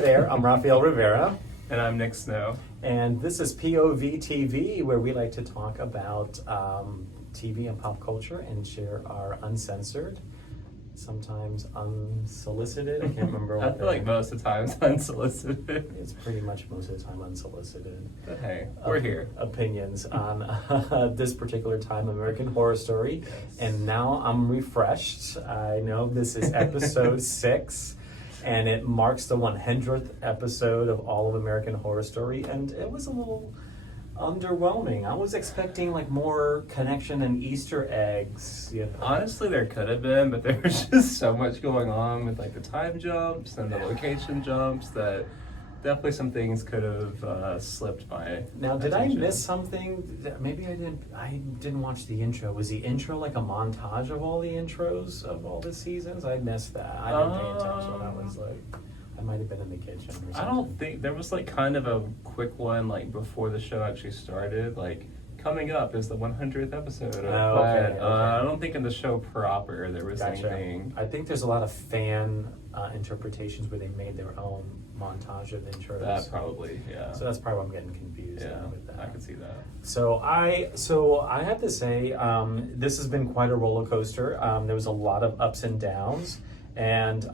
Hi there, I'm Rafael Rivera. And I'm Nick Snow. And this is POV TV, where we like to talk about TV and pop culture and share our uncensored, sometimes unsolicited, I can't remember what I feel like most of the time it's unsolicited. It's pretty much most of the time unsolicited. But hey, we're here. Opinions on this particular time, American Horror Story. Yes. And now I'm refreshed. I know this is episode 6. And it marks the 100th episode of all of American Horror Story, and it was a little underwhelming. I was expecting like more connection and Easter eggs. You know? Honestly, there could have been, but there was just so much going on with like the time jumps and the location jumps that definitely some things could have slipped by. Now, did I miss something? Maybe I didn't. I didn't watch the intro. Was the intro like a montage of all the intros of all the seasons? I missed that. I didn't pay attention. I was like, I might have been in the kitchen or something. I don't think there was like kind of a quick one like before the show actually started. Like coming up is the 100th episode. Okay. I don't think in the show proper there was Gotcha. anything. I think there's a lot of fan interpretations where they made their own montage of intros. That probably, yeah. So that's probably why I'm getting confused with that. I can see that. So I have to say, this has been quite a roller coaster. There was a lot of ups and downs, and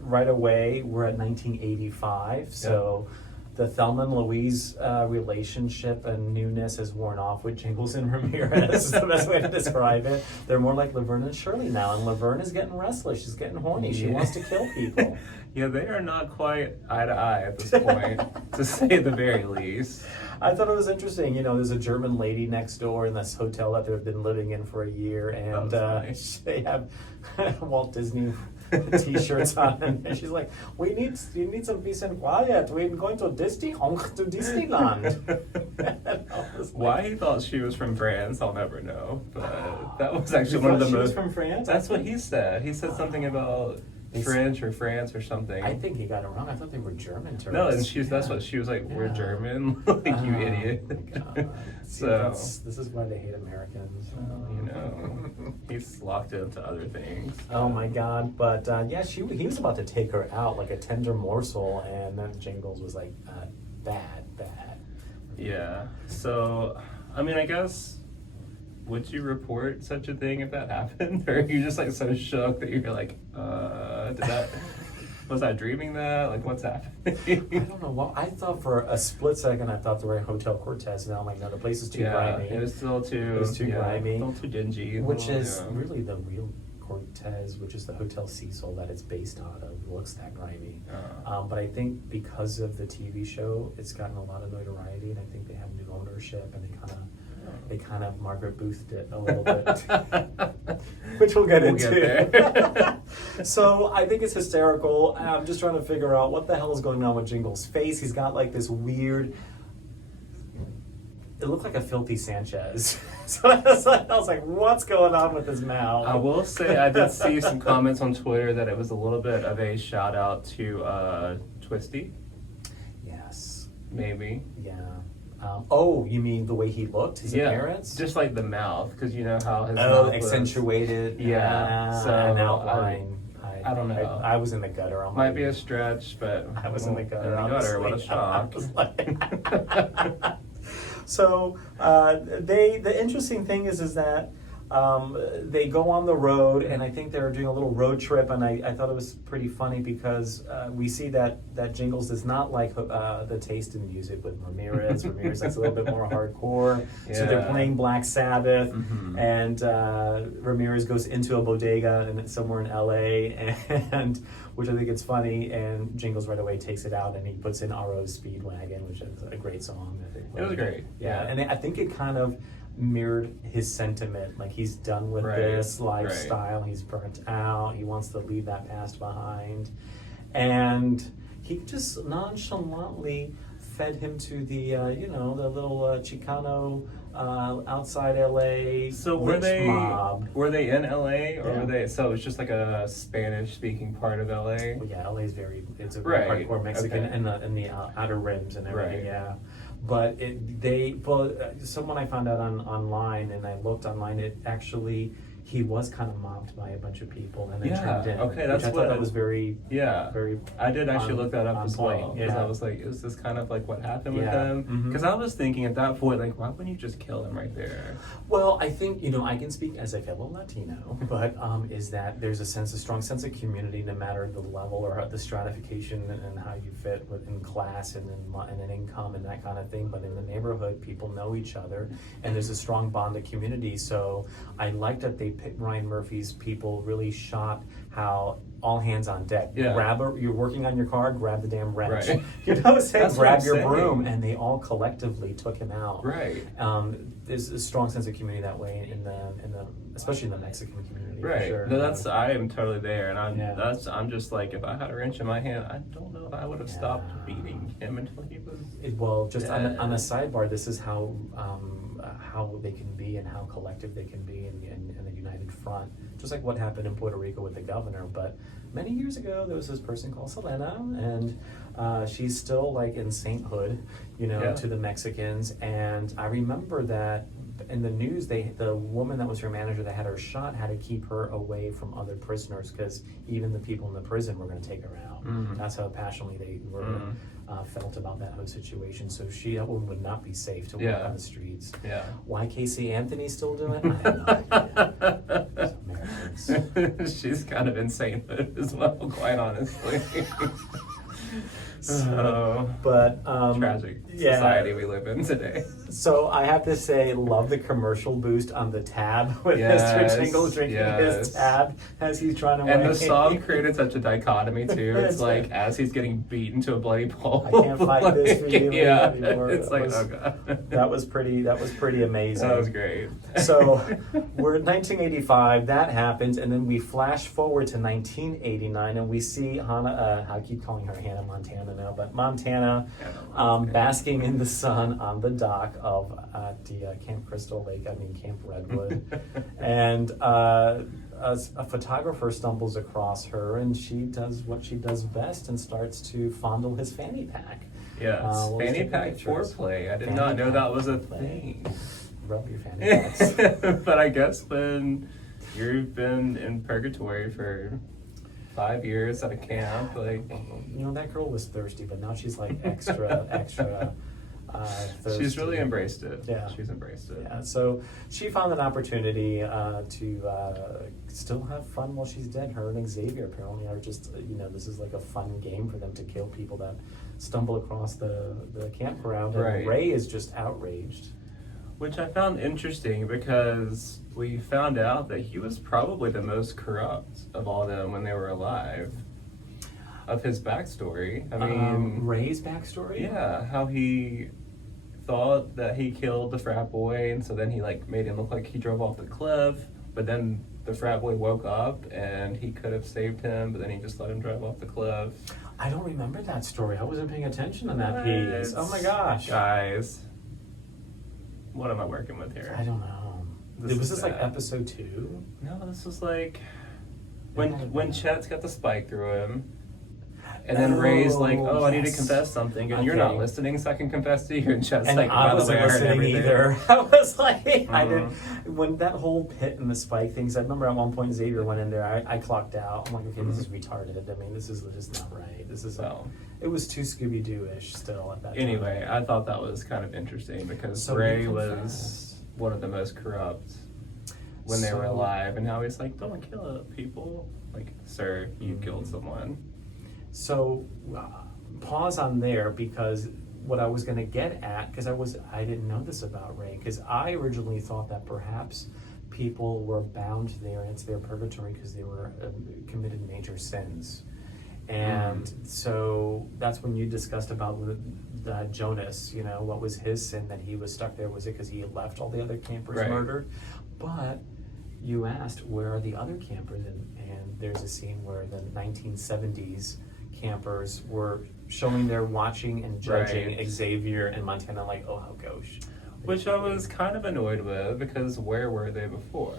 right away we're at 1985. So the Thelma and Louise relationship and newness has worn off with Jingles and Ramirez. Is the best way to describe it. They're more like Laverne and Shirley now, and Laverne is getting restless. She's getting horny. She wants to kill people. Yeah, they are not quite eye to eye at this point, to say the very least. I thought it was interesting. You know, there's a German lady next door in this hotel that they've been living in for a year, and nice. they have Walt Disney T-shirts on, and she's like, you need some peace and quiet. We're going to Disneyland. Why he thought she was from France, I'll never know. But that was actually You one of the thought she was most. from France? That's what he said. He said something about French or France or something. I think he got it wrong. I thought they were German tourists. No, and that's what she was like. We're German, like you idiot. So this is why they hate Americans. You know, he's locked into other things. Oh my God! But he was about to take her out like a tender morsel, and then Jingles was like, bad. Yeah. So, I mean, I guess. Would you report such a thing if that happened? Or are you just like so shook that you're like, was I dreaming that? Like, what's happening? I don't know. Well, I thought for a split second, I thought they were in Hotel Cortez. Now I'm like, no, the place is too grimy. It was still too grimy. Still too dingy. Which is really the real Cortez, which is the Hotel Cecil that it's based out of. It looks that grimy. But I think because of the TV show, it's gotten a lot of notoriety, and I think they have new ownership, and they kind of Margaret Boothed it a little bit, which we'll get into. There. So I think it's hysterical. I'm just trying to figure out what the hell is going on with Jingles' face. He's got like this weird. It looked like a filthy Sanchez. So I was like, what's going on with his mouth? I will say I did see some comments on Twitter that it was a little bit of a shout out to Twisty. Yes. Maybe. Yeah. You mean the way he looked, his appearance? Just like the mouth, because you know how his mouth accentuated. So an outline. I don't know. I was in the gutter. Might be a stretch, but I was in the gutter. What a shock! So the interesting thing is that they go on the road, and I think they're doing a little road trip, and I thought it was pretty funny because we see that Jingles does not like the taste in music with Ramirez. Ramirez is a little bit more hardcore, so they're playing Black Sabbath, and Ramirez goes into a bodega and it's somewhere in LA, and which I think it's funny, and Jingles right away takes it out and he puts in R.O.'s Speedwagon, which is a great song. I think. It was great. Yeah, and I think it kind of mirrored his sentiment, like he's done with this lifestyle, he's burnt out, he wants to leave that past behind, and he just nonchalantly fed him to the the little Chicano outside LA mob. Were they in LA or were they? So it's just like a Spanish speaking part of LA. Well, yeah, LA is it's a very hardcore Mexican in the outer rims and everything. Yeah. But someone I found out online, and I looked online, it actually he was kind of mobbed by a bunch of people and then Yeah, turned in. okay, that's which I what- thought that was very, Yeah, very. I did actually on- look that up on as point, well, because yeah. I was like, is this kind of like what happened with Yeah, him? mhm. Because I was thinking at that point, like, why wouldn't you just kill him right there? Well, I think, I can speak as a fellow Latino, but is that there's a strong sense of community, no matter the level or the stratification and how you fit within class and in income and that kind of thing. But in the neighborhood, people know each other, and there's a strong bond of community. So I like that they picked Ryan Murphy's people really shot how all hands on deck. Yeah. You're working on your car, grab the damn wrench. Right. You know what I'm saying? That's what Grab I'm your saying. broom, and they all collectively took him out. Right. There's a strong sense of community that way in the especially in the Mexican community. For Right. sure. No, I am totally there, and Yeah. I'm just like, if I had a wrench in my hand, I don't know if I would have stopped beating him until he was. Well, just on dead. a sidebar, this is how they can be and how collective they can be in a united front. Just like what happened in Puerto Rico with the governor. But many years ago, there was this person called Selena, and she's still like in sainthood, Yeah. to the Mexicans. And I remember that in the news, the woman that was her manager that had her shot had to keep her away from other prisoners because even the people in the prison were going to take her out. Mhm. That's how passionately they were felt about that whole situation. So that woman would not be safe to walk Yeah. on the streets. Yeah. Why Casey Anthony's still doing it? I have no idea. These Americans. She's kind of insane as well, quite honestly. So But tragic yeah. society we live in today. So I have to say, love the commercial boost on the tab with Yes, Mr. Jingle drinking yes. his tab as he's trying to. And the wait. song created such a dichotomy too. It's It's like as he's getting beaten to a bloody pulp. I can't fight this for you Yeah, anymore. it's That like, was- oh god. That was pretty amazing. That was great. So we're in 1985, that happens, and then we flash forward to 1989, and we see Hannah, I keep calling her Hannah Montana now, but Montana basking in the sun on the dock of the Camp Crystal Lake, Camp Redwood. And a photographer stumbles across her, and she does what she does best and starts to fondle his fanny pack. Yes, Well, let's fanny take pack pictures. foreplay. I did Fanny not know pack that was a foreplay. thing. Rub your fanny packs. But I guess when you've been in purgatory for 5 years at a camp, like That girl was thirsty, but now she's like extra thirsty. she's really embraced it. Yeah. She's embraced it. Yeah, so she found an opportunity to still have fun while she's dead. Her and Xavier apparently are just, this is like a fun game for them to kill people that stumble across the campground. And Right. Ray is just outraged. Which I found interesting because we found out that he was probably the most corrupt of all them when they were alive. Of his backstory. I mean, Ray's backstory? yeah, how he thought that he killed the frat boy, and so then he made him look like he drove off the cliff, but then the frat boy woke up and he could have saved him, but then he just let him drive off the cliff. I don't remember that story. I wasn't paying attention on that piece. Oh my gosh. Guys, what am I working with here? I don't know. This Was is this like bad. episode 2? No, this was like It might have when been. Chet's got the spike through him. And then Ray's like, oh, I need to yes. confess something. And you're not Okay. listening, so I can confess to you. And Chet's And like, I by the wasn't way, I heard listening everything. either. I was like, I Mhm. didn't. When that whole pit and the spike things, I remember at one point Xavier went in there. I clocked out. I'm like, okay, this is retarded. I mean, this is just not right. This is Well, it was too Scooby Doo-ish still at that time. anyway, I thought that was kind of interesting because So Ray he was confessed. one of the most corrupt when they were So- alive. And now he's like, don't kill people. Like, sir, you killed someone. So pause on there because what I was going to get at, because I didn't know this about Ray, because I originally thought that perhaps people were bound there into their purgatory because they were committed major sins. And so that's when you discussed about the Jonas, what was his sin that he was stuck there? Was it because he left all the other campers Right. murdered? But you asked, where are the other campers? And there's a scene where the 1970s campers were showing their watching and judging Right. Xavier and Montana like, oh, how gauche. Which I was kind of annoyed with, because where were they before?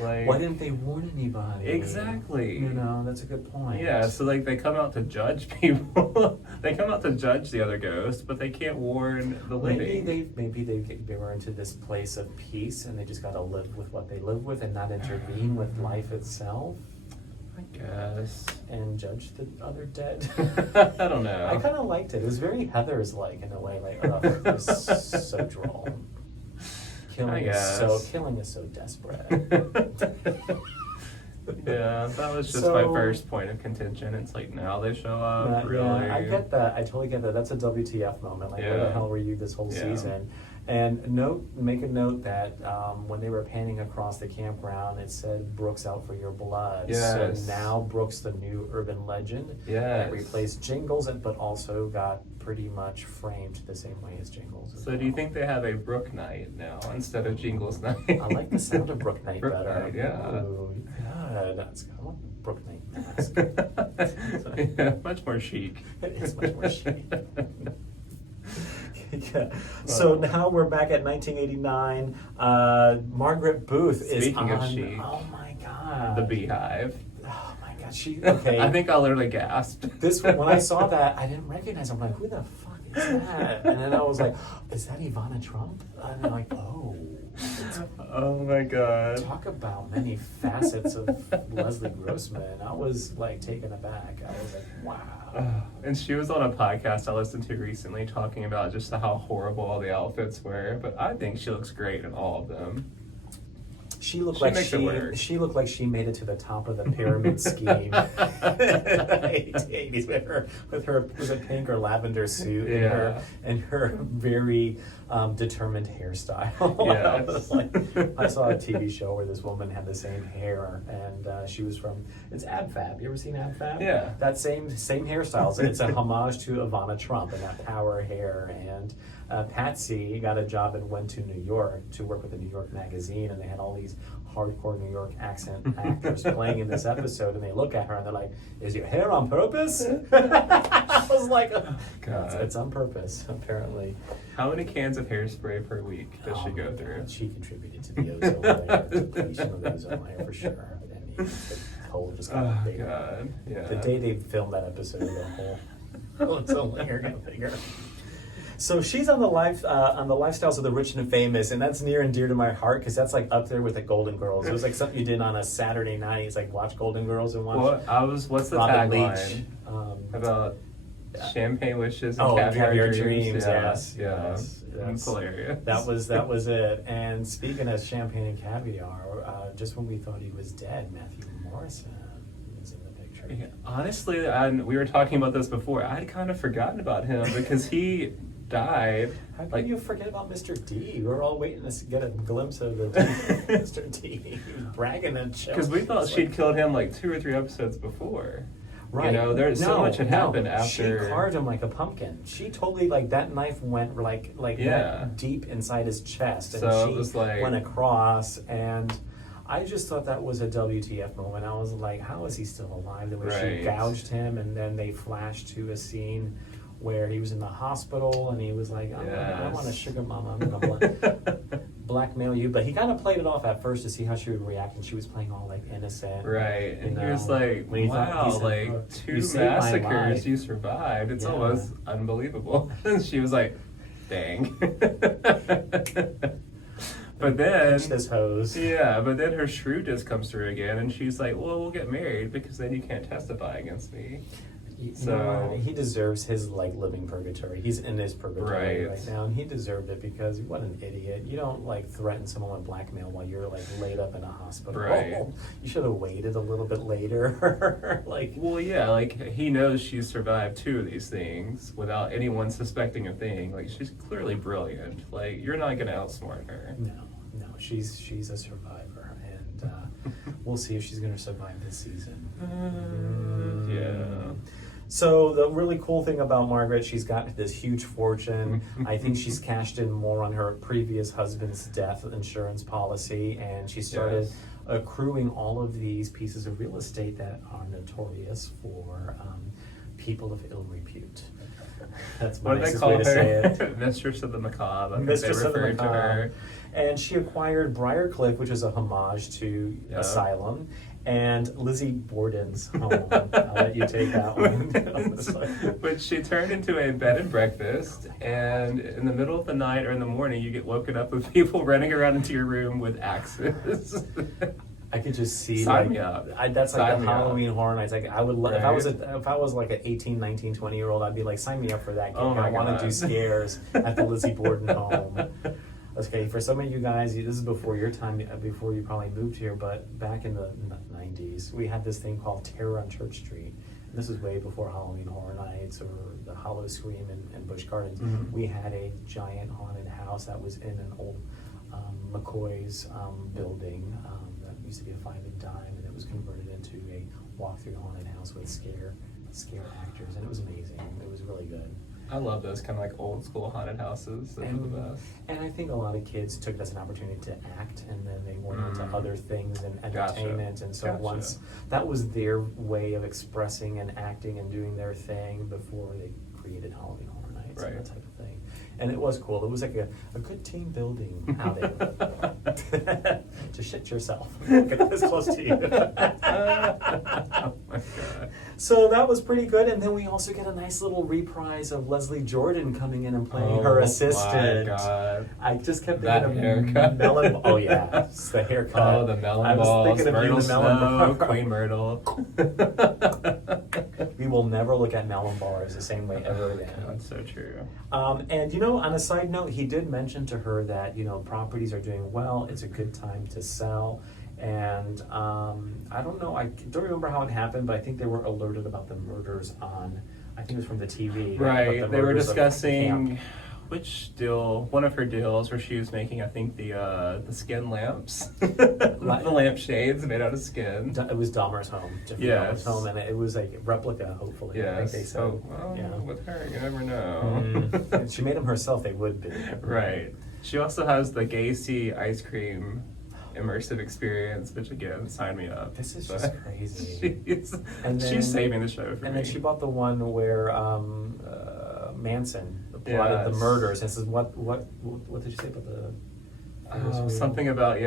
Like, Why didn't they warn anybody? Exactly. You know, that's a good point. yeah, so like they come out to judge people. They come out to judge the other ghosts, but they can't warn the living. Maybe they were into this place of peace and they just got to live with what they live with and not intervene with life itself I guess. and judge the other dead. I don't know. I kind of liked it. It was very Heathers-like in a way. Like, oh, it was so droll. Killing is so desperate. Yeah, that was just So- my first point of contention. It's like now they show up. Really? Yeah, I get that. I totally get that. That's a WTF moment. Like, where the Yeah. hell were you this whole Yeah. season? And make a note that when they were panning across the campground, it said Brooks out for your blood. Yes. So now Brooks, the new urban legend, Yes. that replaced Jingles, but also got pretty much framed the same way as Jingles. as So do you well. think they have a Brook night now instead of Jingles night? I like the sound of Brook Night Brook better. Night, yeah. Ooh, good. I want Brook Night mask. Yeah, much more chic. It is much more chic. Yeah. So now we're back at 1989. Margaret Booth is Speaking on. of chic, Oh my god. The Beehive. Oh my god. She okay. I think I literally gasped. This when I saw that, I didn't recognize her. I'm like, who the fuck is that? And then I was like, is that Ivana Trump? And I'm like, oh. Oh my god. Talk about many facets of Leslie Grossman. I was like taken aback. I was like, wow. And she was on a podcast I listened to recently talking about just how horrible all the outfits were, but I think she looks great in all of them. She looked She like makes it work. she looked like she made it to the top of the pyramid scheme in the 80s with her was it pink or lavender suit Yeah. and her very determined hairstyle. Yes. I was like, I saw a TV show where this woman had the same hair and she was from it's AbFab. You ever seen AbFab? Yeah. That same hairstyles. It's a homage to Ivana Trump and that power hair and. Patsy got a job and went to New York to work with a New York magazine, and they had all these hardcore New York accent actors playing in this episode, and they look at her and they're like, "Is your hair on purpose?" I was like, oh, God. it's on purpose, apparently. How many cans of hairspray per week does she Oh go my through? God, she contributed to the ozone layer, depletion of the ozone layer for sure. I mean, the coal just got Oh bigger. god, yeah. The day they filmed that episode, the whole ozone layer got bigger. So she's on the lifestyles of the rich and famous, and that's near and dear to my heart because that's like up there with the Golden Girls. It was like something you did on a Saturday night. It's like watch Golden Girls and watch What's the Robin tagline? Leach. About champagne wishes and Oh, caviar dreams. dreams. Yes, Yeah. yes, That's hilarious. That was it. And speaking of champagne and caviar, just when we thought he was dead, Matthew Morrison is in the picture. Yeah, honestly, and we were talking about this before, I'd kind of forgotten about him because he died. How can Like, you forget about Mr. D? We were all waiting to get a glimpse of the Mr. D. He was bragging and shit. because we thought It's she'd like, killed him like 2 or 3 episodes before. right. You know, there's so much had happened after. She carved him like a pumpkin. She totally like that knife went like Yeah. that deep inside his chest, and So she it was like- went across. And I just thought that was a WTF moment. I was like, how is he still alive? The way Right. she gouged him, and then they flashed to a scene where he was in the hospital and he was like, I want a sugar mama, I'm gonna blackmail you. But he kind of played it off at first to see how she would react, and she was playing all like innocent. Right, you and he was know, like, when he thought- wow, he said, like "Oh, 2 you saved my life." massacres you survived. It's Yeah. almost unbelievable. And she was like, dang. But then, Pinch this hose. yeah, but then her shrewdness comes through again, and she's like, well, we'll get married because then you can't testify against me. You So- know what? He deserves his like living purgatory. He's in his purgatory Right. right now, and he deserved it because what an idiot! You don't like threaten someone with blackmail while you're like laid up in a hospital. Right. You should have waited a little bit later. Like, Well, yeah, like he knows she's survived 2 of these things without anyone suspecting a thing. Like she's clearly brilliant. Like you're not gonna outsmart her. no, she's a survivor, and we'll see if she's gonna survive this season. Yeah. So the really cool thing about Margaret, she's got this huge fortune. I think she's cashed in more on her previous husband's death insurance policy, and she started Yes. accruing all of these pieces of real estate that are notorious for people of ill repute. That's my What do they nicest call way to say her? it. Mistress of the Macabre. I think Mistress they of the referred to her. Macabre. And she acquired Briarcliff, which is a homage to Yeah. Asylum, and Lizzie Borden's home. I'll let you take that one. But she turned into a bed and breakfast, and in the middle of the night or in the morning, you get woken up with people running around into your room with axes. I could just see Sign like me up. that's like Sign the me up. Halloween Horror Nights. Like I would Right. if I was like an 18, 19, 20-year-old, I'd be like, sign me up for that. Oh my I want to do God. scares at the Lizzie Borden home. Okay, for some of you guys, this is before your time, before you probably moved here, but back in the 90s, we had this thing called Terror on Church Street. This is way before Halloween Horror Nights or the Hollow Scream in Busch Gardens. Mhm. We had a giant haunted house that was in an old McCoy's building that used to be a five and dime, and it was converted into a walk-through haunted house with scare actors, and it was amazing. It was really good. I love those kind of like old school haunted houses. Those are the best. And I think a lot of kids took it as an opportunity to act, and then they went into Mm. other things and Gotcha. entertainment. And so Gotcha. once that was their way of expressing and acting and doing their thing before they created Halloween Horror Nights Right. and that type of thing. And it was cool. It was like a good team building outing to shit yourself. Get this close to you. Oh my God. So that was pretty good, and then we also get a nice little reprise of Leslie Jordan coming in and playing Oh her my assistant. God. I just kept That thinking haircut. of melon. Oh yeah, it's the haircut. Oh, the melon I was balls, thinking of you, Myrtle the melon Snow, bar. Queen Myrtle. We will never look at melon bars the same way ever again. That's so true. And on a side note, he did mention to her that properties are doing well. It's a good time to sell. And I don't know, I don't remember how it happened, but I think they were alerted about the murders on, I think it was from the TV. Right, but the they were murders of discussing Camp. which deal, one of her deals where she was making, I think, the skin lamps, the lamp shades made out of skin. It was Dahmer's home, Jeffrey Yes. Dahmer's home, and it was like a replica, hopefully. I think they Yes. said. Oh, well, Yeah. with her, you never know. And she made them herself, they would be. Right. She also has the Gacy ice cream immersive experience, which again, sign me up. This is But just crazy. And then- she's saving the show for And me. then she bought the one where Manson plotted the Yes. murders. And says, what did you say about the? Something about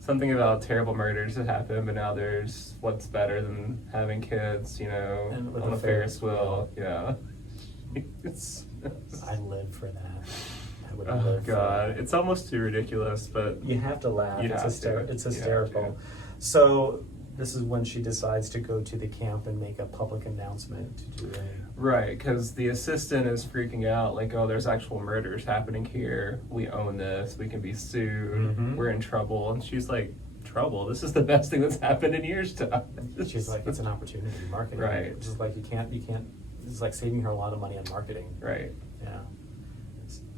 something about terrible murders that happen, but now there's what's better than having kids, And with on the a Ferris wheel. Yeah. It's I live for that. I would oh live God, for that. it's almost too ridiculous, but You have to laugh. You It's have to. It's You have hysterical. to. So this is when she decides to go to the camp and make a public announcement to do a. right, because the assistant is freaking out, like, oh, there's actual murders happening here. We own this. We can be sued. Mhm. We're in trouble. And she's like, trouble? This is the best thing that's happened in years to us. She's like, it's an opportunity, marketing. Right. Just like you can't. It's like saving her a lot of money on marketing. Right. Yeah.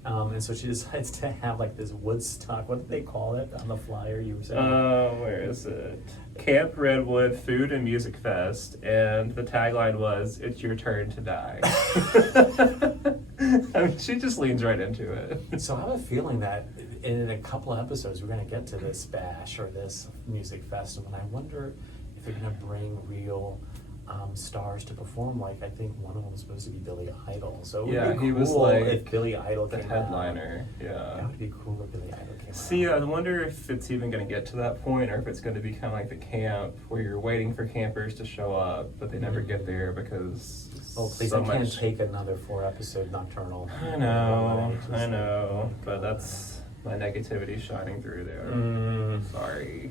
And so she decides to have like this Woodstock. What did they call it on the flyer you were saying? Where is it? Camp Redwood Food and Music Fest, and the tagline was, "It's your turn to die." I mean, she just leans right into it. So I have a feeling that in a couple of episodes we're going to get to this bash or this music festival, and I wonder if they're going to bring real stars to perform. Like I think one of them was supposed to be Billy Idol. So it would Yeah, be he cool was like if Billy Idol the came headliner. out. Yeah. That would be cool if Billy Idol came See, I out. wonder if it's even going to get to that point, or if it's going to be kind of like the camp where you're waiting for campers to show up, but they never get there because Oh please! so I can't much. take another 4-episode Nocturnal. I know, but that's my negativity shining through there. Mm. Sorry.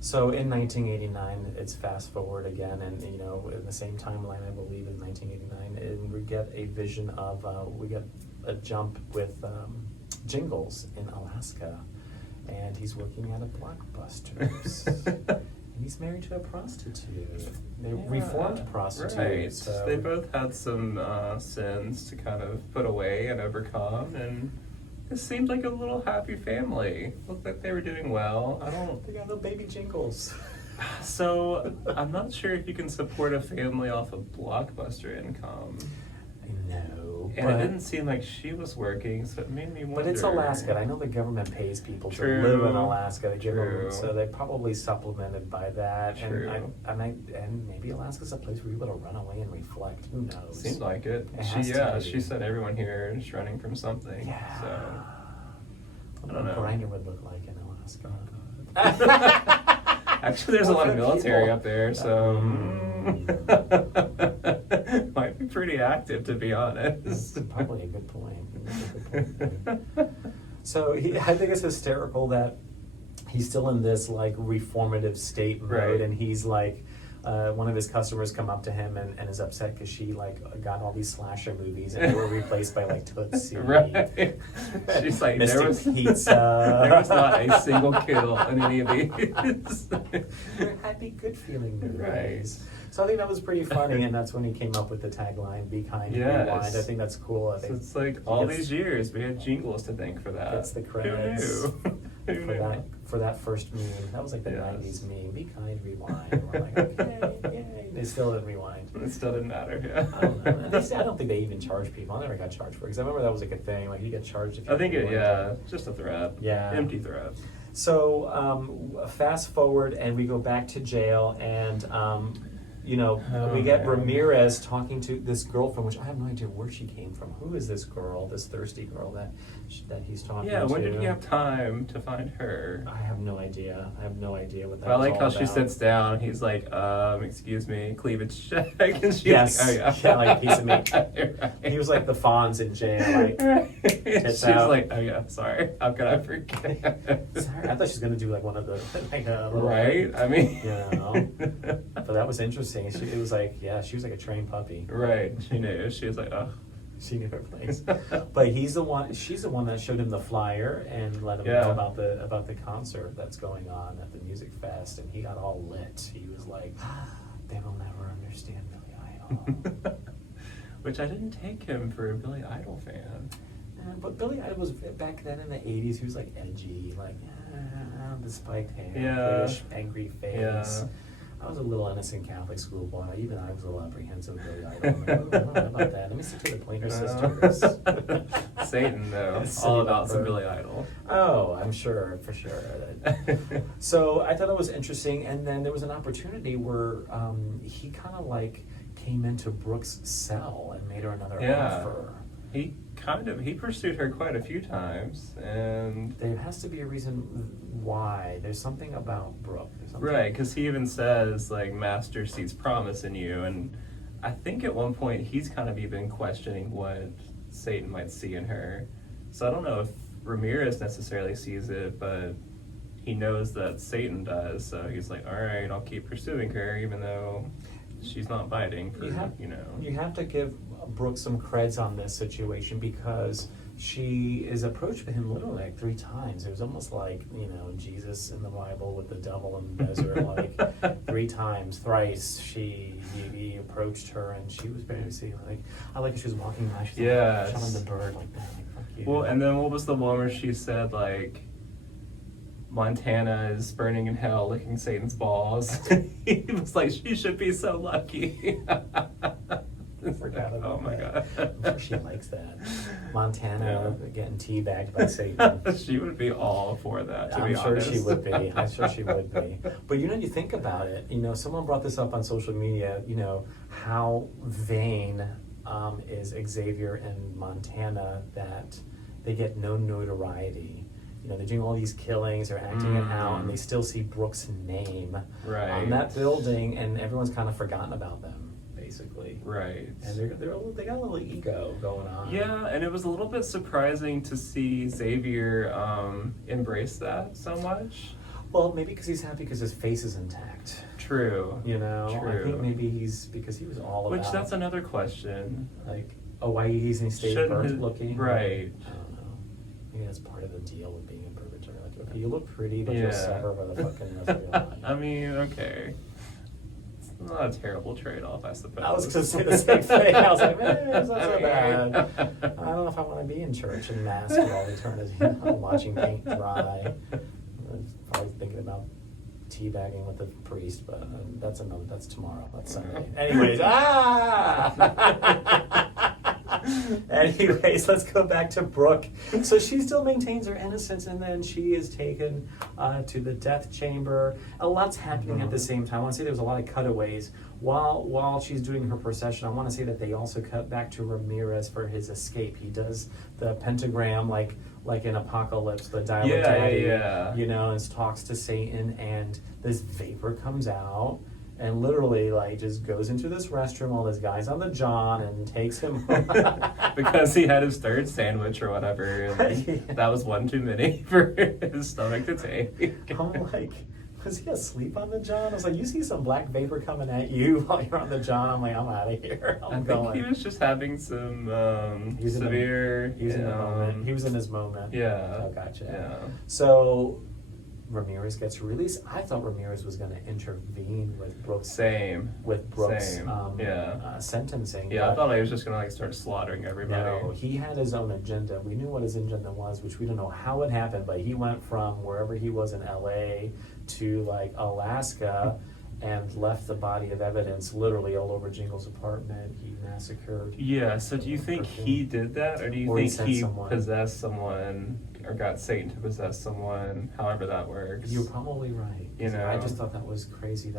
So in 1989, it's fast forward again, and in the same timeline, I believe, in 1989, and we get a vision of we get a jump with Jingles in Alaska, and he's working at a Blockbuster's, and he's married to a prostitute. They're reformed prostitutes. Right. So They both had some sins to kind of put away and overcome, and it seemed like a little happy family. Looked like they were doing well. they got little baby Jingles. So I'm not sure if you can support a family off of Blockbuster income. No. And But- it didn't seem like she was working, so it made me wonder. But it's Alaska. I know the government pays people True. to live in Alaska. They give True. them, so they probably supplemented by that. True. And maybe Alaska's a place for people to run away and reflect. Who knows? Seemed like it. It has to be. She said everyone here is running from something. Yeah. So What I don't know. Grinder would look like in Alaska. actually, there's a lot of Well, for military people. up there, so Mm. might be pretty active, to be honest. That's probably a good point. So I think it's hysterical that he's still in this like reformative state mode, Right. and he's like, one of his customers come up to him and is upset because she like got all these slasher movies and they were replaced by like Tootsie. Right. She's like, Mystic there was Pizza. there was not a single kill in any of these. They're happy, good feeling movies. Right. So I think that was pretty funny, and that's when he came up with the tagline, "Be kind, Yes. rewind." I think that's cool. I So think it's like all these years we had jingles to thank for that. Gets the credits. Who knew? Who for knew? that first meme. That was like the Yes. 90s meme. Be kind, rewind. We're like, okay, yay. They still didn't rewind. It still didn't matter. Yeah. I don't know. And I don't think they even charge people. I never got charged for it because I remember that was like a thing. Like you get charged if you. I think it. rewind Yeah, just a threat. Yeah. Empty threat. So fast forward, and we go back to jail, and we get man. Ramirez talking to this girlfriend, which I have no idea where she came from. Who is this girl? This thirsty girl that he's talking to? Yeah. When did he have time to find her? I have no idea. I have no idea what that. Well, I like was how all she about. sits down. He's like, excuse me, cleavage check, and she's Yes. like, oh yeah, Yeah, like a piece of meat. Right. He was like the Fonz in jail. Like, She's out. like, oh yeah, sorry, how could I forget? sorry, I thought she was gonna do like one of the like a little, Right? I mean, But that was interesting. It was like, yeah, she was like a trained puppy. right? She knew. She was like, oh. She knew her place. But she's the one that showed him the flyer and let him Yeah. know about the concert that's going on at the music fest, and he got all lit. He was like, they will never understand Billy Idol. Which I didn't take him for a Billy Idol fan. But Billy Idol was back then in the 80s. He was like edgy, like the spiked hair, Yeah. British, angry face. Yeah. I was a little innocent Catholic schoolboy. Even I was a little apprehensive of Billy Idol. I'm like, I don't know about that. Let me stick to the Pointer Sisters. Satan, though, City all about some Bumper. Billy Idol. Oh, I'm sure, for sure. So I thought it was interesting, and then there was an opportunity where he kind of like came into Brooke's cell and made her another Yeah. offer. He pursued her quite a few times, and There has to be a reason why. There's something about Brooke. There's something. right, because he even says like, "Master sees promise in you," and I think at one point he's kind of even questioning what Satan might see in her. So I don't know if Ramirez necessarily sees it, but he knows that Satan does. So he's like, "All right, I'll keep pursuing her, even though she's not biting for You have to give Brooke some creds on this situation because she is approached by him literally like 3 times. It was almost like, Jesus in the Bible with the devil in the desert, like 3 times, thrice he approached her, and she was basically like, I like how she was walking by, she's Yes. like, showing the bird like that, like, fuck you. Well, and then what was the one where she said like, Montana is burning in hell, licking Satan's balls? He was like, she should be so lucky. I forgot about Oh my that. god. I'm sure she likes that. Montana Yeah. getting teabagged by Satan. She would be all for that, to I'm be sure honest. she would be. I'm sure she would be. But you think about it. Someone brought this up on social media. How vain is Xavier in Montana that they get no notoriety. They're doing all these killings, they're acting it out, and they still see Brooke's name Right. on that building, and everyone's kind of forgotten about them, basically. Right. And they got a little ego going on. Yeah, and it was a little bit surprising to see Xavier embrace that so much. Well, maybe because he's happy because his face is intact. True. I True. think maybe he's because he was all about. Which that's another question. Like, why he's in state Shouldn't burnt his- looking. right. I don't know. Maybe that's part of the deal with being a purgatory. Like, okay, you look pretty, but Yeah. you'll suffer by the fucking rest of your life. I mean, okay. It's not a terrible trade-off, I suppose. I was going to say the same thing. I was like, it's not I so mean- bad. I don't know if I want to be in church and mass for all eternity, watching paint dry. I was probably thinking about teabagging with the priest, but that's tomorrow. That's Sunday. Anyways, Anyways, let's go back to Brooke. So she still maintains her innocence, and then she is taken to the death chamber. A lot's happening at the same time. I want to say there was a lot of cutaways. While she's doing her procession, I want to say that they also cut back to Ramirez for his escape. He does the pentagram like in Apocalypse, the Dial of Daddy, you know, and talks to Satan, and this vapor comes out and literally like just goes into this restroom while this guy's on the john and takes him because he had his third sandwich or whatever. And that was one too many for his stomach to take. I'm like, was he asleep on the john? I was like, you see some black vapor coming at you while you're on the john. I'm like, I'm out of here. I think he was just having some severe. He was in the moment. He was in his moment. Yeah. Oh, gotcha. Yeah. So Ramirez gets released. I thought Ramirez was going to intervene with Brooks. Same. With Brooks. Same. Sentencing. Yeah, I thought he was just going to like start slaughtering everybody. No, he had his own agenda. We knew what his agenda was, which we don't know how it happened, but he went from wherever he was in LA to like Alaska and left the body of evidence literally all over Jingle's apartment. He massacred. Yeah, so do you think he did that, or do you think he possessed someone, or got Satan to possess someone, however that works? You're probably right. You know, I just thought that was crazy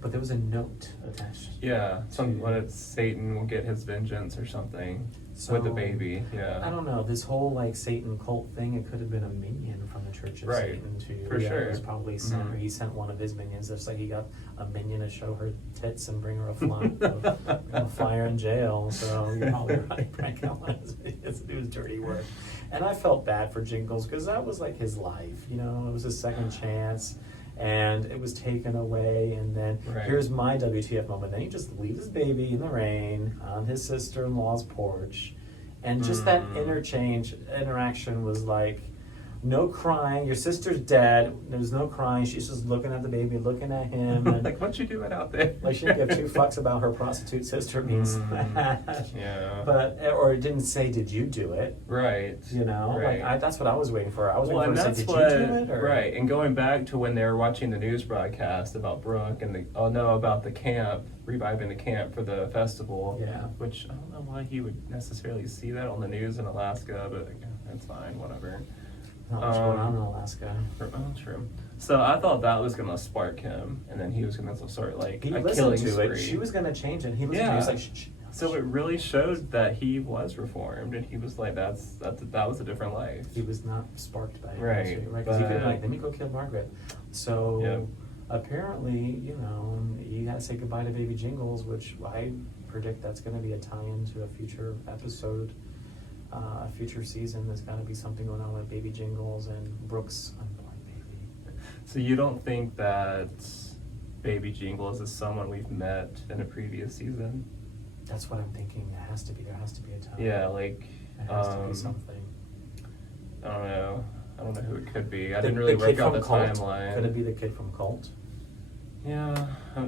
but there was a note attached. Yeah, when it's Satan will get his vengeance or something with the baby. Yeah, I don't know, this whole like Satan cult thing. It could have been a minion from the Church of Satan too. For sure. It was probably sent, or he sent one of his minions. Just like he got a minion to show her tits and bring her a fly her in jail. So you're probably right. Frank got one of his minions to do his dirty work. And I felt bad for Jingles because that was like his life. You know, it was his second chance. And it was taken away, and then here's my WTF moment. Then he just leaves his baby in the rain on his sister-in-law's porch, and just that interaction was like, no crying. Your sister's dead. There's no crying. She's just looking at the baby, looking at him. And like, what you doing out there? Like she didn't give two fucks about her prostitute sister being smashed. Yeah. Or it didn't say, did you do it? Right. You know, like that's what I was waiting for. I was waiting waiting for to say, did you do it? Or? Right. And going back to when they were watching the news broadcast about Brooke and about the camp, reviving the camp for the festival. Yeah. Which I don't know why he would necessarily see that on the news in Alaska, but that's fine, whatever. Not much going on in Alaska. True. So I thought that was gonna spark him, and then he was gonna start like he a listened killing to spree. it. She was gonna change it. He listened to it. He was like, shh. So it really showed that he was reformed, and he was like, that was a different life. He was not sparked by it. Right. Because he could be like, let me go kill Margaret. So apparently, you know, you gotta say goodbye to Baby Jingles, which I predict that's gonna be a tie-in to a future episode. A future season. There's got to be something going on with Baby Jingles and Brooks' unborn baby. So you don't think that Baby Jingles is someone we've met in a previous season? That's what I'm thinking. It has to be. There has to be a time. Yeah, like it has to be something. I don't know who it could be. I didn't really work out the timeline. Could it be the kid from Cult? Yeah.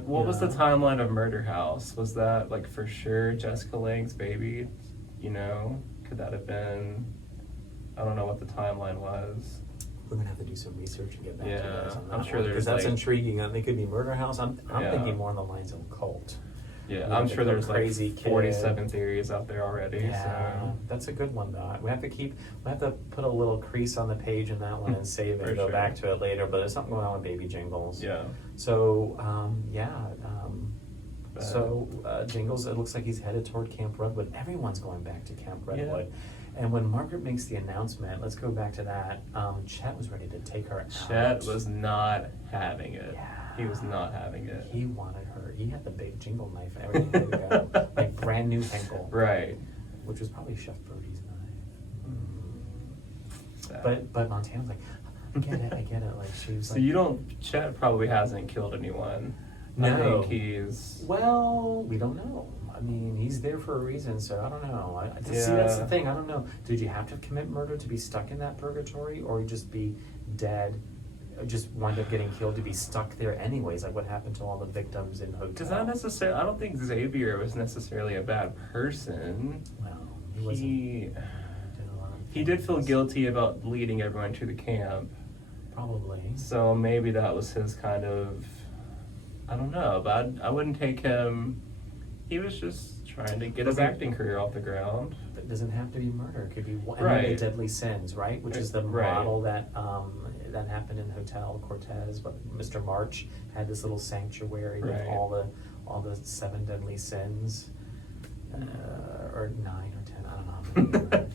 What was the timeline of Murder House? Was that like for sure Jessica Lange's baby? You know? Could that have been? I don't know what the timeline was. We're gonna have to do some research and get back to you guys on that. I'm sure there's because that's intriguing. It could be Murder House. I'm Yeah. thinking more on the lines of Cult. Yeah, I'm sure there's crazy like 47 theories out there already. Yeah, so. that's a good one though. We have to put a little crease on the page in that one and save it and go back to it later. But there's something going on with Baby Jingles. Yeah. So Jingles, it looks like he's headed toward Camp Redwood. Everyone's going back to Camp Redwood. Yeah. And when Margaret makes the announcement, let's go back to that. Chet was ready to take her out. Chet was not having it. Yeah. He was not having it. He wanted her. He had the big jingle knife and everything ready to go. Like brand new Henkel. Right. Which was probably Chef Brody's knife. Sad. But Montana's like, I get it. Like she was so like, Chet probably hasn't killed anyone. No. I think he's... Well, we don't know. I mean, he's there for a reason, so I don't know. See, that's the thing. I don't know. Did you have to commit murder to be stuck in that purgatory, or just be dead, just wind up getting killed to be stuck there anyways? Like what happened to all the victims in hotel? Because I don't think Xavier was necessarily a bad person. Well, he wasn't. He did feel guilty about leading everyone to the camp. Probably. So maybe that was his kind of... I don't know, but I wouldn't take him... He was just trying to get his acting career off the ground. It doesn't have to be murder. It could be any of the Right. deadly sins, right? Which is the Right. model that that happened in Hotel Cortez. But Mr. March had this little sanctuary with Right. all the 7 deadly sins, or 9 or 10. I don't know.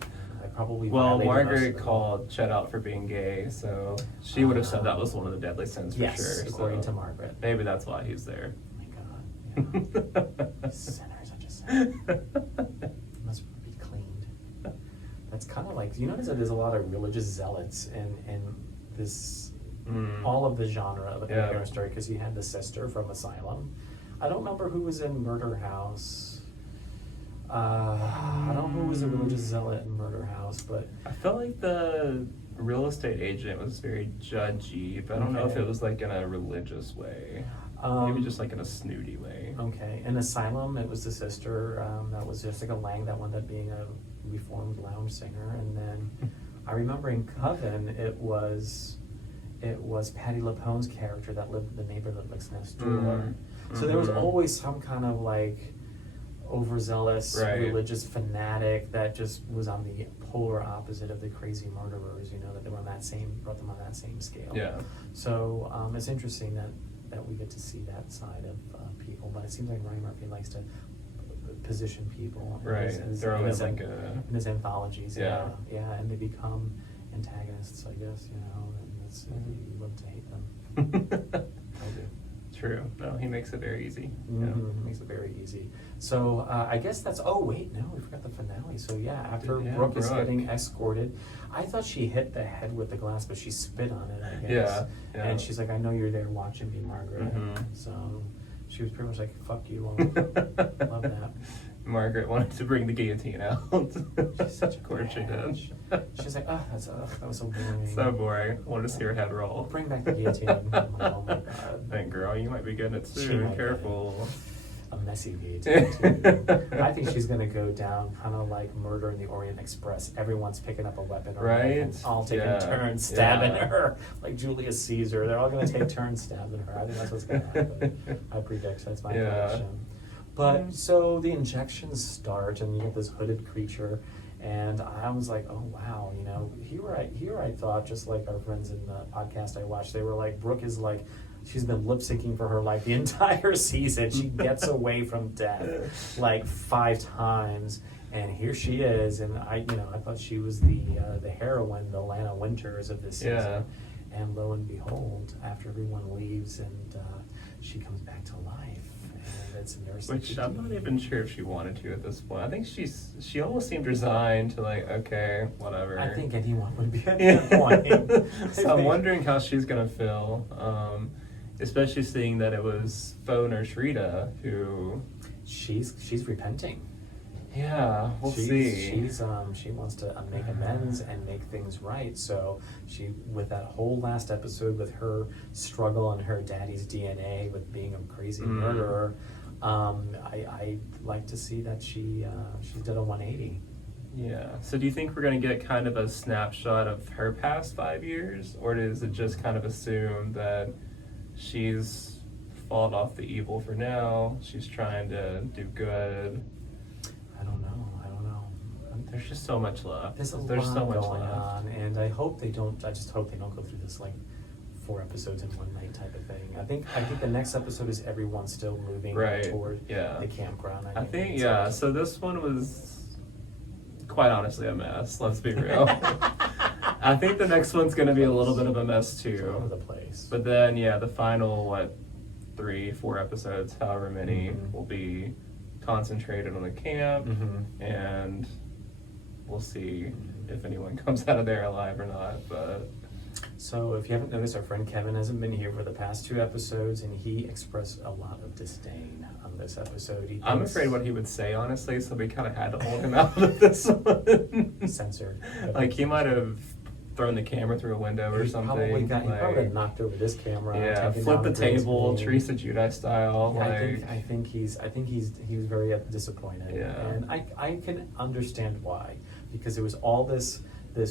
I probably Well, violated most of Margaret them. called Chet out for being gay, so she would have said that was one of the deadly sins for Yes, sure. according so to Margaret. maybe that's why he's there. Oh my God. Yeah. Sinners, I just said. Must be cleaned. That's kind of like, you notice that there's a lot of religious zealots in this, all of the genre of a Yeah. parent story, because you had the sister from Asylum. I don't remember who was in Murder House. I don't know who was a religious zealot in Murder House, but I felt like the real estate agent was very judgy, but I don't know if Okay. it was like in a religious way. Maybe just like in a snooty way. Okay, in Asylum, it was the sister, that was Jessica Lange, that wound up being a reformed lounge singer, and then I remember in Coven, it was Patti LuPone's character that lived in the neighborhood next door. So there was always some kind of like overzealous Right. religious fanatic that just was on the polar opposite of the crazy murderers, you know, that they were on that same, brought them on that same scale. Yeah. So it's interesting that we get to see that side of people, but it seems like Ryan Murphy likes to position people in Right. Throw in his, like in his anthologies, Yeah. yeah, and they become antagonists, I guess, you know, and it's, you love to hate them. I do. True. No, he makes it very easy. Mhm, makes it very easy. So I guess that's. Oh wait, no, we forgot the finale. So yeah, after Yeah, Brooke is Brooke. getting escorted, I thought she hit the head with the glass, but she spit on it. I guess. Yeah. And she's like, "I know you're there watching me, Margaret." Mhm. So she was pretty much like, "Fuck you." Love that. Margaret wanted to bring the guillotine out. She's such a Of course she did. bitch. She's like, "Oh, that was so boring." So boring. I wanted to see her head roll. Bring back the guillotine. I'm like, oh my God. Hey girl, you might be getting it She soon. might get Careful. A messy guillotine too. I think she's gonna go down kind of like Murder in the Orient Express. Everyone's picking up a weapon, Right? And all taking Yeah. turns stabbing Yeah. her, like Julius Caesar. They're all gonna take turns stabbing her. I think that's what's gonna happen. I predict that's my Yeah. prediction. But so the injections start, and you get this hooded creature, and I was like, oh wow, you know, here I thought, just like our friends in the podcast I watched, they were like, Brooke is like, she's been lip syncing for her life the entire season. She gets away from death like 5 times, and here she is. And I thought she was the heroine, the Lana Winters of this season. Yeah. And lo and behold, after everyone leaves, and she comes back to life. And it's Nurse Which I'm not Kiki. even sure if she wanted to at this point. I think she almost seemed resigned to like, okay, whatever. I think anyone would be at Yeah. that point. So I'm wondering how she's gonna feel, especially seeing that it was faux Nurse Rita who. She's repenting. Yeah, we'll see. She wants to make amends and make things right. So she, with that whole last episode with her struggle and her daddy's DNA with being a crazy murderer, I like to see that she did a 180. Yeah. So do you think we're gonna get kind of a snapshot of her past 5 years, or does it just kind of assume that she's fallen off the evil for now? She's trying to do good. I don't know. There's just so much left. There's so lot much going left. on, and I hope they don't. I just hope they don't go through this like 4 episodes in one night type of thing. I think the next episode is everyone still moving Right, toward yeah. the campground. I think it's yeah. like- So this one was quite honestly a mess. Let's be real. I think the next one's gonna be a little bit of a mess It's all over the too. place. But then yeah, the final 3-4 episodes, however many, Mhm. will be concentrated on the camp, Mhm. and we'll see if anyone comes out of there alive or not. But So if you haven't noticed, our friend Kevin hasn't been here for the past 2 episodes, and he expressed a lot of disdain on this episode. He I'm thinks- afraid what he would say, honestly, so we kind of had to hold him out of this one. Censored. Like, he might have thrown the camera through a window or He something. Probably like, have knocked over this camera. yeah, taken flip down the green table, screen. Teresa Giudice style. Yeah, like, I think he was very disappointed. Yeah. And I can understand why, because there was all this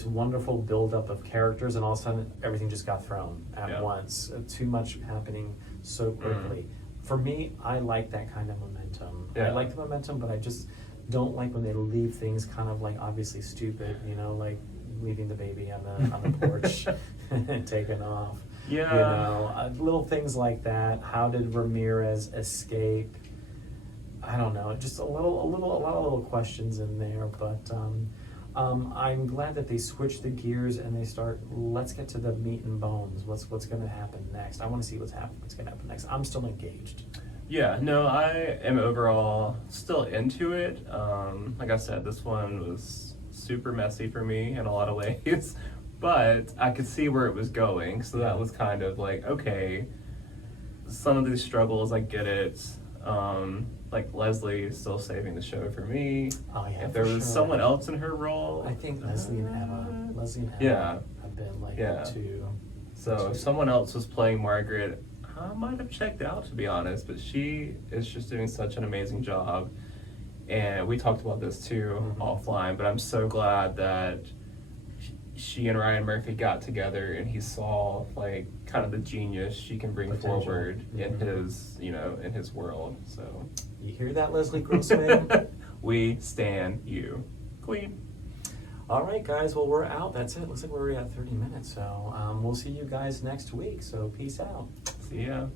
wonderful buildup of characters, and all of a sudden everything just got thrown at Yeah. once. Too much happening so quickly. for me, I like that kind of momentum. I Yeah. like the momentum, but I just don't like when they leave things kind of like obviously stupid, you know, like leaving the baby on the porch and taking off. Yeah. You know, little things like that. How did Ramirez escape? I don't know. Just a lot of little questions in there, but I'm glad that they switch the gears and they start. Let's get to the meat and bones. What's going to happen next? I want to see what's going to happen next. I'm still engaged. Yeah, no, I am overall still into it. Like I said, this one was super messy for me in a lot of ways, but I could see where it was going. So that was kind of like, okay, some of these struggles, I get it. Like Leslie is still saving the show for me. Oh yeah. If there for was sure. someone else in her role, I think Leslie and Emma Yeah. have been like Yeah. the two. so if someone else was playing Margaret, I might have checked out, to be honest, but she is just doing such an amazing job. And we talked about this too offline, but I'm so glad that she and Ryan Murphy got together and he saw like kind of the genius she can bring Potential. forward in his, in his world. So You hear that, Leslie Grossman? we stan you, Queen. All right, guys. Well, we're out. That's it. Looks like we're already at 30 minutes. So we'll see you guys next week. So peace out. See ya.